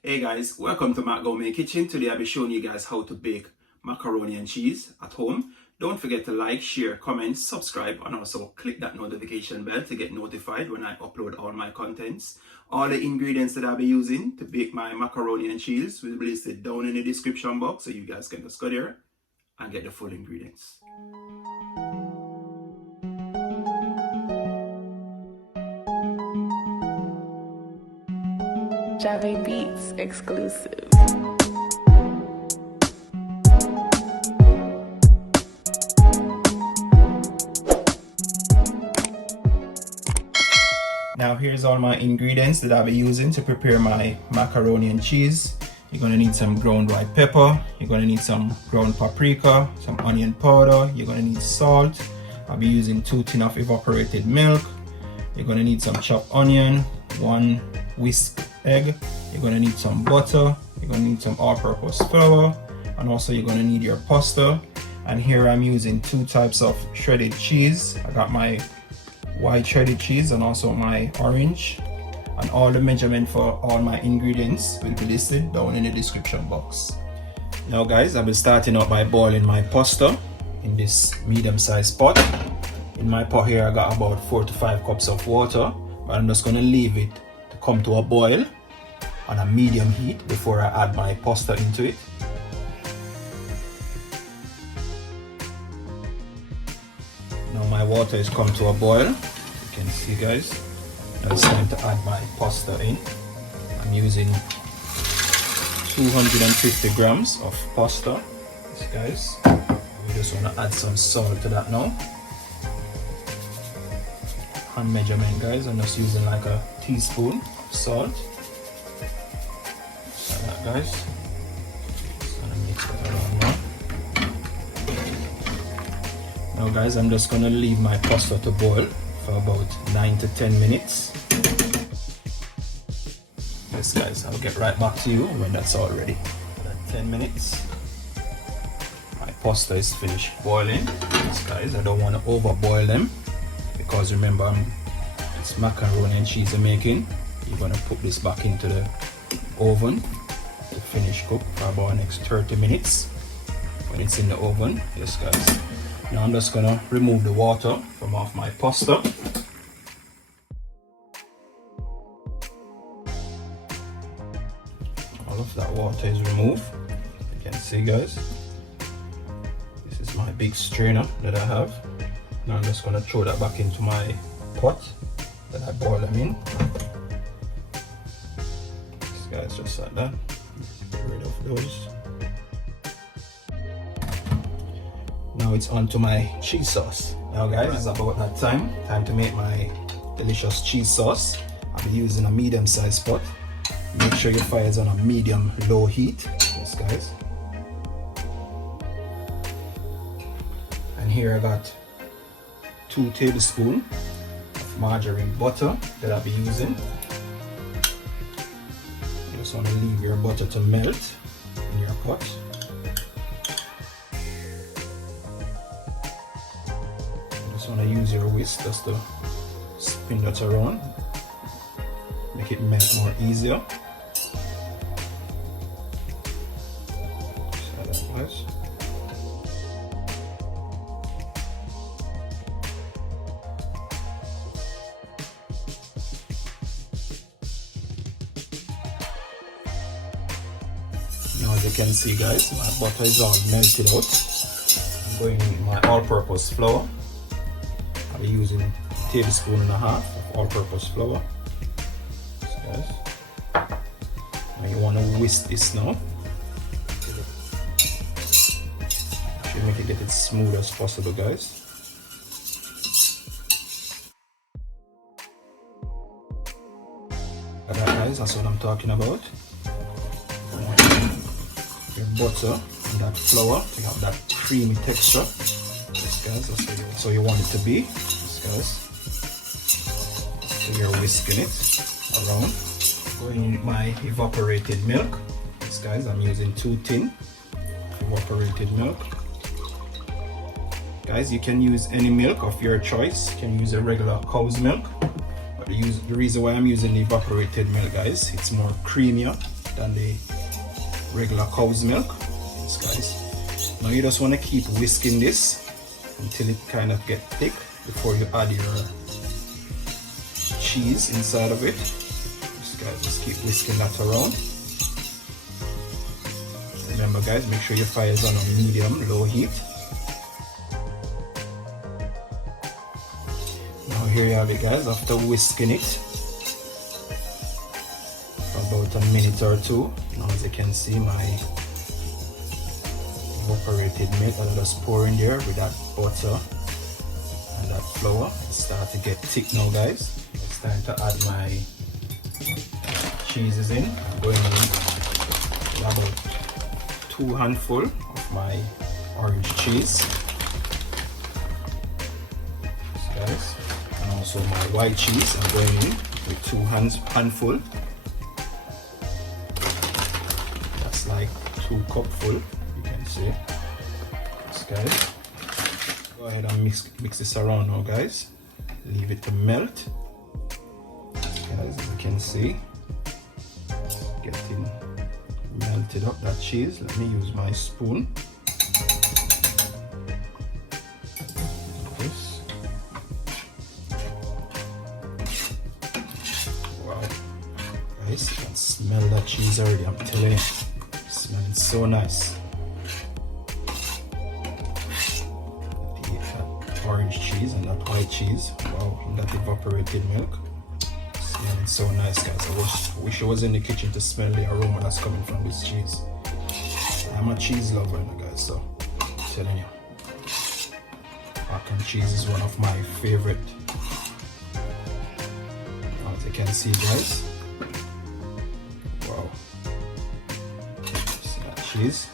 Hey guys, welcome to Matt Gourmet Kitchen. Today I'll be showing you guys how to bake macaroni and cheese at home. Don't forget to like, share, comment, subscribe, and also click that notification bell to get notified when I upload all my contents. All the ingredients that I'll be using to bake my macaroni and cheese will be listed down in the description box, so you guys can just go there and get the full ingredients. Jave Beats exclusive. Now here's all my ingredients that I'll be using to prepare my macaroni and cheese. You're gonna need some ground white pepper, you're gonna need some ground paprika, some onion powder, you're gonna need salt. I'll be using 2 tins of evaporated milk. You're gonna need some chopped onion, 1 whisk egg, you're gonna need some butter, you're gonna need some all-purpose flour, and also you're gonna need your pasta. And here I'm using 2 types of shredded cheese. I got my white shredded cheese and also my orange, and all the measurement for all my ingredients will be listed down in the description box. Now guys, I'll be starting out by boiling my pasta in this medium-sized pot. In my pot here I got about 4 to 5 cups of water, but I'm just going to leave it to come to a boil on a medium heat before I add my pasta into it. Now my water is come to a boil, you can see guys. Now it's time to add my pasta in. I'm using 250 grams of pasta, yes, guys. We just want to add some salt to that now. Hand measurement guys, I'm just using like a teaspoon of salt. Like that guys. Just gonna mix that around now. Now guys, I'm just gonna leave my pasta to boil for about 9 to 10 minutes. Yes guys, I'll get right back to you when that's all ready. At 10 minutes, my pasta is finished boiling. Yes guys, I don't want to overboil them, because remember it's macaroni and cheese I'm making. You're gonna put this back into the oven to finish cook for about the next 30 minutes when it's in the oven. Yes guys. Now I'm just gonna remove the water from off my pasta. All of that water is removed. You can see guys. This is my big strainer that I have. Now I'm just gonna throw that back into my pot that I boil them in. This guys, just like that. Get rid of those. Now it's on to my cheese sauce. Now guys, it's about that time to make my delicious cheese sauce. I'll be using a medium-sized pot. Make sure your fire is on a medium-low heat. Yes guys. And here I got 2 tablespoons of margarine butter that I'll be using. You just want to leave your butter to melt in your pot. You just want to use your whisk just to spin that around, make it melt more easier. Just like that, guys. Now as you can see guys, my butter is all melted out. I'm going in my all-purpose flour. I'll be using 1.5 tablespoons of all-purpose flour. Yes, guys. Now you want to whisk this now. Actually make it get as smooth as possible guys. Like that guys, that's what I'm talking about. Your butter and that flour to have that creamy texture. Yes guys, that's how you want it to be. Yes guys. So you're whisking it around. Going in my evaporated milk. Yes guys, I'm using 2 tins evaporated milk. Guys, you can use any milk of your choice. You can use a regular cow's milk. But the reason why I'm using evaporated milk guys, it's more creamier. than the regular cow's milk. Yes, guys. Now you just want to keep whisking this until it kind of get thick before you add your cheese inside of it. Yes, guys, just keep whisking that around. Remember, guys, make sure your fire is on a medium low heat. Now here you have it, guys. After whisking it for about a minute or two, now as you can see, my evaporated milk that I just pour in there with that butter and that flour, it start to get thick now, guys. It's time to add my cheeses in. I'm going in with about 2 handfuls of my orange cheese, guys, and also my white cheese. I'm going in with 2 handfuls. That's like 2 cupfuls, you can see. Yes, guys. Go ahead and mix this around now, guys. Leave it to melt. Guys, as you can see, getting melted up that cheese. Let me use my spoon. This. Wow, guys, you can smell that cheese already. I'm telling you, it's smelling so nice. That orange cheese and that white cheese. Wow, and that evaporated milk. Smelling so nice, guys. I wish I was in the kitchen to smell the aroma that's coming from this cheese. I'm a cheese lover, guys, so I'm telling you, mac and cheese is one of my favorite. As you can see, guys, wow, see that cheese?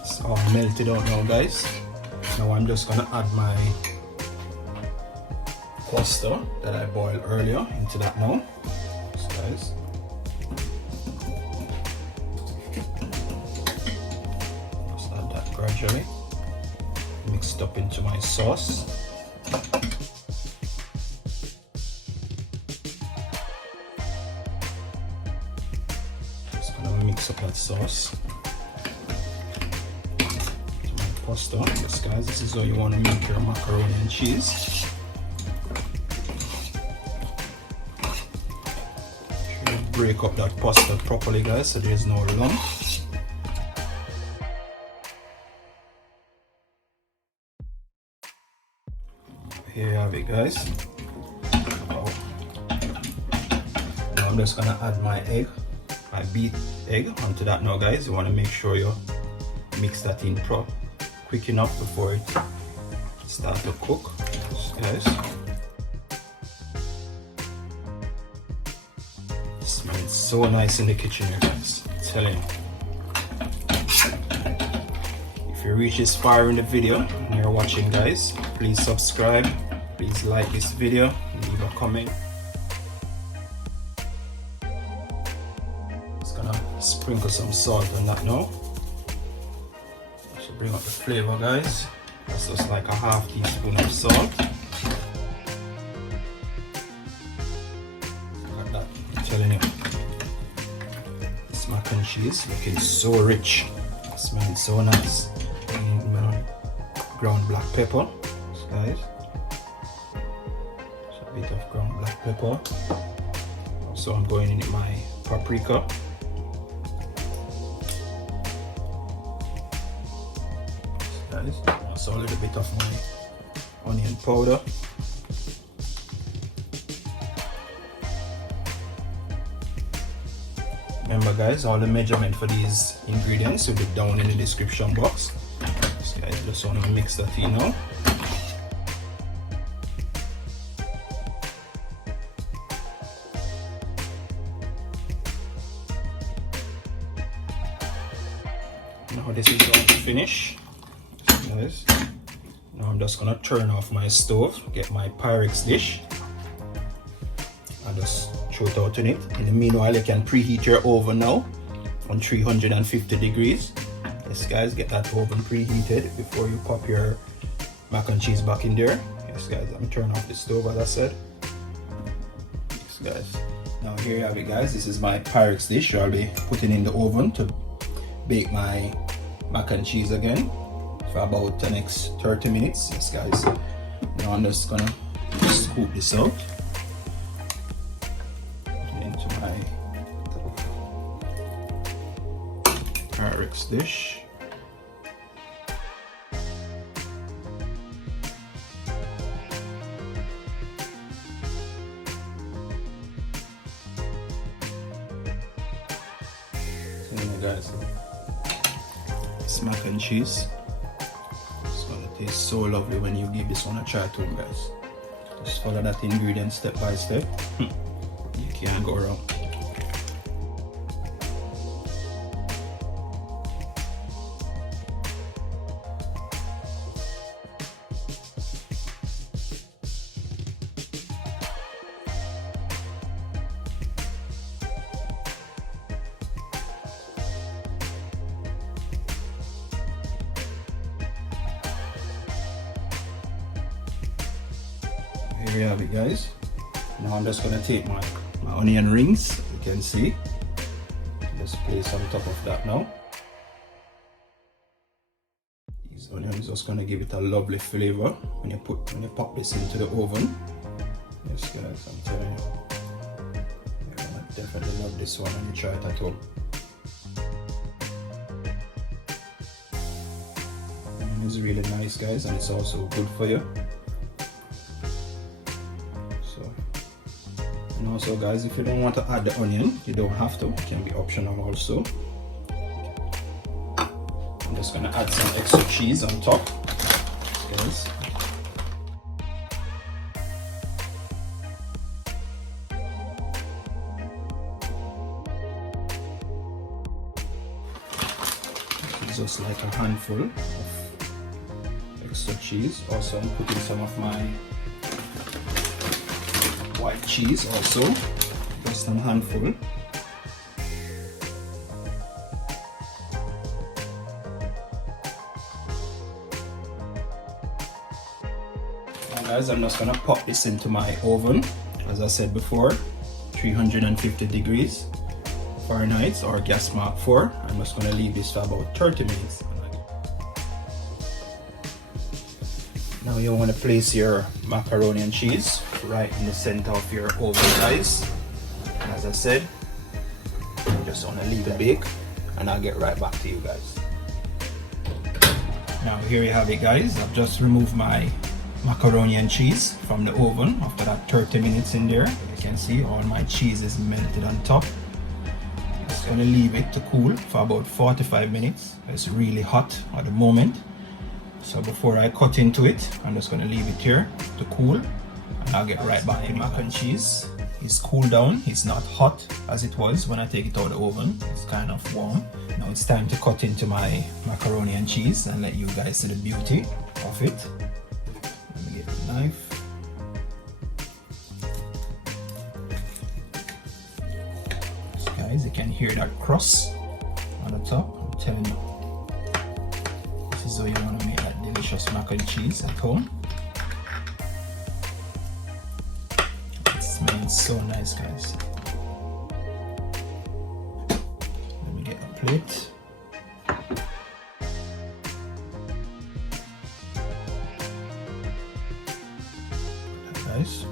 It's all melted out now, guys. Now I'm just gonna add my pasta that I boiled earlier into that now. So guys, just add that gradually, mixed up into my sauce. Just gonna mix up that sauce to my pasta. Yes, guys, this is how you want to make your macaroni and cheese. Break up that pasta properly, guys, so there's no lump. Here you have it, guys. Wow. Now I'm just gonna add my egg, my beat egg onto that now, guys. You want to make sure you mix that in quick enough before it starts to cook, guys. It smells so nice in the kitchen here, guys. I'm telling you. If you reach this far in the video and you're watching, guys, please subscribe, please like this video, leave a comment. Just gonna sprinkle some salt on that now. That should bring up the flavor, guys. That's just like a half teaspoon of salt. Look at that, I'm telling you. This mac and cheese looking so rich, smelling so nice. Ground black pepper, guys. Just a bit of ground black pepper. So I'm going in with my paprika. Guys, also a little bit of my onion powder. Remember, guys, all the measurement for these ingredients will be down in the description box. Guys, just want to mix that in now. Now this is going to finish, guys. Now I'm just gonna turn off my stove, get my Pyrex dish, and just throw it out in it. In the meanwhile, you can preheat your oven now on 350 degrees. Yes, guys, get that oven preheated before you pop your mac and cheese back in there. Yes, guys, I'm turning off the stove as I said. Yes, guys. Now here you have it, guys. This is my Pyrex dish I'll be putting in the oven to bake my mac and cheese again for about the next 30 minutes. Yes, guys. Now I'm just gonna scoop this out into my Pyrex dish. Guys, it's mac and cheese. It's gonna taste so lovely when you give this one a try too, guys. Just follow that ingredient step by step. You can't go wrong. Here you have it, guys. Now I'm just gonna take my onion rings, you can see. Just place on top of that now. These onions just gonna give it a lovely flavor when you pop this into the oven. Yes, guys, I'm telling you. You're gonna definitely love this one when you try it at home. It's really nice, guys, and it's also good for you. And also, guys, if you don't want to add the onion, you don't have to. It can be optional also. I'm just gonna add some extra cheese on top, guys. Just like a handful of extra cheese. Also, I'm putting some of my white cheese also, just a handful. Now guys, I'm just gonna pop this into my oven, as I said before, 350 degrees Fahrenheit or gas mark 4. I'm just gonna leave this for about 30 minutes. Now you want to place your macaroni and cheese right in the center of your oven, guys. As I said, you just want to leave it bake, and I'll get right back to you guys. Now here you have it, guys. I've just removed my macaroni and cheese from the oven after that 30 minutes in there. You can see all my cheese is melted on top. Just gonna leave it to cool for about 45 minutes. It's really hot at the moment. So before I cut into it, I'm just going to leave it here to cool, and I'll get right back. The mac and cheese is cooled down. It's not hot as it was when I take it out of the oven. It's kind of warm. Now it's time to cut into my macaroni and cheese and let you guys see the beauty of it. Let me get the knife. So guys, you can hear that crust on the top. I'm telling you. This is how you want to make that delicious mac and cheese at home. It smells so nice, guys. Let me get a plate. Guys,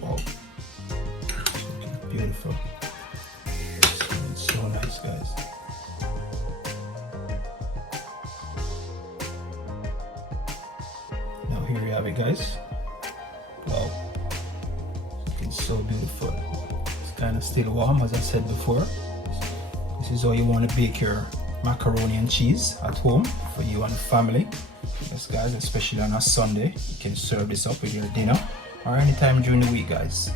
wow, it's looking beautiful. It smells so nice, guys. Here you have it, guys. Wow, it's looking so beautiful. It's kind of still warm, as I said before. This is how you want to bake your macaroni and cheese at home for you and the family. Yes, guys, especially on a Sunday, you can serve this up with your dinner or anytime during the week, guys.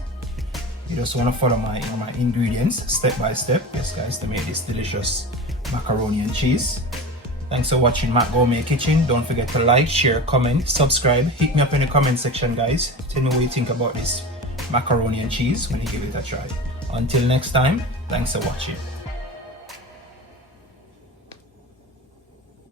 You just want to follow my ingredients step by step, yes, guys, to make this delicious macaroni and cheese. Thanks for watching Matt Gourmet Kitchen. Don't forget to like, share, comment, subscribe. Hit me up in the comment section, guys. Tell me what you think about this macaroni and cheese when you give it a try. Until next time, thanks for watching.